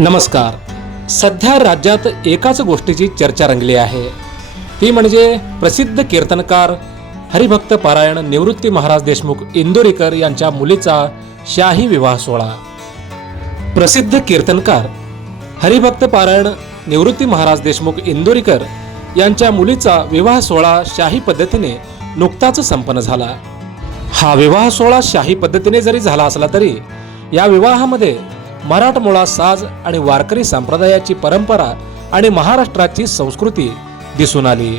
नमस्कार. सध्या राज्यात एकाच गोष्टीची चर्चा रंगली आहे, ती म्हणजे प्रसिद्ध कीर्तनकार हरिभक्त पारायण निवृत्ती महाराज देशमुख इंदोरीकर यांच्या मुलीचा शाही विवाह सोहळा. प्रसिद्ध कीर्तनकार हरिभक्त पारायण निवृत्ती महाराज देशमुख इंदोरीकर यांच्या मुलीचा विवाह सोहळा शाही पद्धतीने नुकताच संपन्न झाला. हा विवाह सोहळा शाही पद्धतीने जरी झाला असला तरी या विवाहामध्ये मराठमोळा साज आणि वारकरी संप्रदायाची परंपरा आणि महाराष्ट्राची संस्कृती दिसून आली.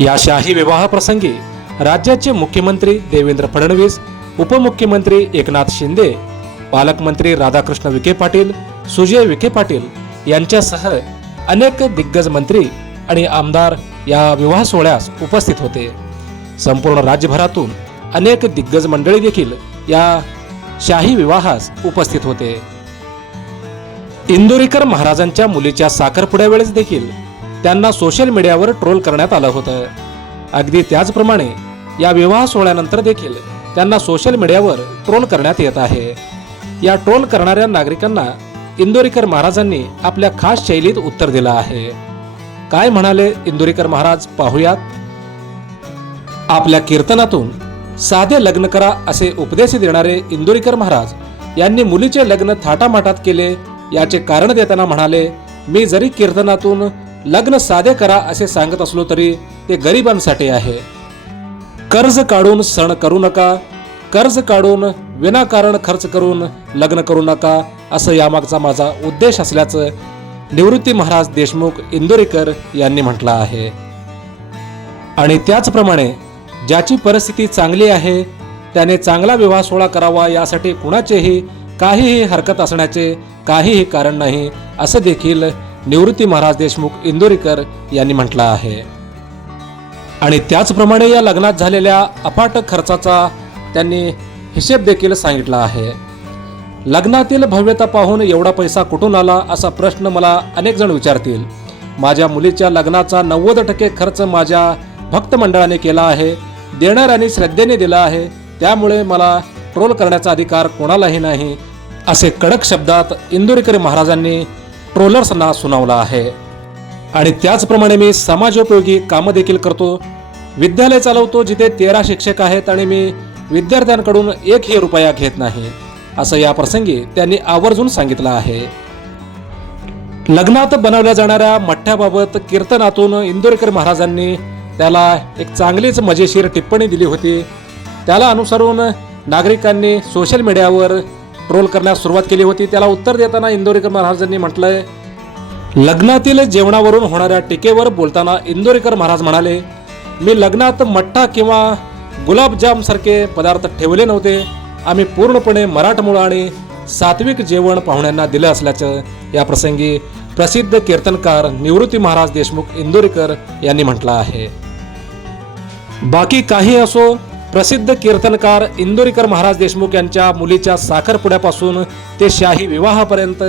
या शाही विवाह प्रसंगी राज्याचे मुख्यमंत्री देवेंद्र फडणवीस, उपमुख्यमंत्री एकनाथ शिंदे, पालकमंत्री राधाकृष्ण विखे पाटील, सुजय विखे पाटील यांच्यासह अनेक दिग्गज मंत्री आणि आमदार या विवाह सोहळ्यास उपस्थित होते. संपूर्ण राज्यभरातून अनेक दिग्गज मंडळी देखील या शाही विवाहास उपस्थित होते. इंदोरीकर महाराजांच्या मुलीच्या साखरपुड्यावेळेस देखील त्यांना सोशल मीडियावर ट्रोल करण्यात आलं होतं. अगदी त्याचप्रमाणे या विवाह सोहळ्यानंतर देखील त्यांना सोशल मीडियावर ट्रोल करण्यात येत आहे. या ट्रोल करणाऱ्या नागरिकांना इंदोरीकर महाराजांनी आपल्या खास शैलीत उत्तर दिलं आहे. काय म्हणाले इंदोरीकर महाराज पाहूयात. आपल्या कीर्तनातून साधे लग्न करा असे उपदेश देणारे इंदोरीकर महाराज यांनी मुलीचे लग्न थाटामाटात केले याचे कारण देताना म्हणाले, मी जरी कीर्तनातून लग्न साधे करा असे सांगत असलो तरी ते गरिबांसाठी आहे. कर्ज काढून सण करू नका, कर्ज काढून विनाकारण खर्च करून लग्न करू नका असं यामागचा माझा उद्देश असल्याचं निवृत्ती महाराज देशमुख इंदोरीकर यांनी म्हटलं आहे. आणि त्याचप्रमाणे ज्याची परिस्थिती चांगली आहे त्याने चांगला विवाह सोहळा करावा, यासाठी कुणाचेही काहीही हरकत असण्याचे काहीही कारण नाही असं देखील निवृत्ती महाराज देशमुख इंदोरीकर यांनी म्हटलं आहे. आणि त्याचप्रमाणे या लग्नात झालेल्या अफाट खर्चाचा त्यांनी हिशेब देखील सांगितला आहे. लग्नातील भव्यता पाहून एवढा पैसा कुठून आला असा प्रश्न मला अनेक जण विचारतील. माझ्या मुलीच्या लग्नाचा 90% खर्च माझ्या भक्त मंडळाने केला आहे, देणाऱ्यांनी श्रद्धेने दिला आहे, त्यामुळे मला ट्रोल करण्याचा अधिकार कोणालाही नाही असे कडक शब्दात इंदोरीकर महाराजांनी ट्रोलर्सना सुनावला आहे. आणि त्याचप्रमाणे मी समाजोपयोगी कामं देखील करतो, विद्यालय चालवतो जिथे 13 शिक्षक आहेत आणि मी विद्यार्थ्यांकडून 1ही रुपया घेत नाही असं या प्रसंगी त्यांनी आवर्जून सांगितलं आहे. लग्नात बनवल्या जाणाऱ्या मठ्ठ्याबाबत कीर्तनातून इंदोरीकर महाराजांनी त्याला एक चांगलीच मजेशीर टिप्पणी दिली होती. त्याला अनुसरून नागरिकांनी सोशल मीडियावर ट्रोल करण्यास सुरुवात केली होती. त्याला उत्तर देताना इंदोरीकर महाराजांनी म्हटलंय, लग्नातील जेवणावरून होणाऱ्या टीकेवर बोलताना इंदोरीकर महाराज म्हणाले, मी लग्नात मठ्ठा किंवा गुलाबजाम सारखे पदार्थ ठेवले नव्हते. आम्ही पूर्णपणे मराठमोळा आणि सात्विक जेवण पाहुण्यांना दिलं असल्याचं या प्रसंगी प्रसिद्ध कीर्तनकार निवृत्ती महाराज देशमुख इंदोरीकर यांनी म्हटलं आहे. बाकी काही असो, प्रसिद्ध कीर्तनकार इंदोरीकर महाराज देशमुख यांच्या मुलीच्या साखरपुड्यापासून ते शाही विवाहापर्यंत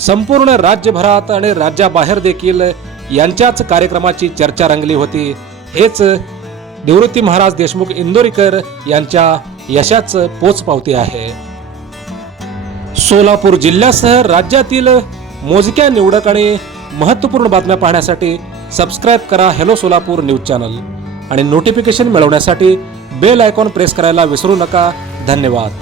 संपूर्ण राज्यभरात आणि राज्याबाहेर देखील यांच्याच कार्यक्रमाची चर्चा रंगली होती. हेच निवृत्ती महाराज देशमुख इंदोरीकर यांच्या यशाचं पोचपावती आहे. सोलापूर जिल्ह्यासह राज्यातील मोजक्या निवडक आणि महत्त्वपूर्ण बातम्या पाहण्यासाठी सबस्क्राईब करा हेलो सोलापूर न्यूज चॅनल आणि नोटिफिकेशन मिळवण्यासाठी बेल आयकॉन प्रेस करायला विसरू नका. धन्यवाद.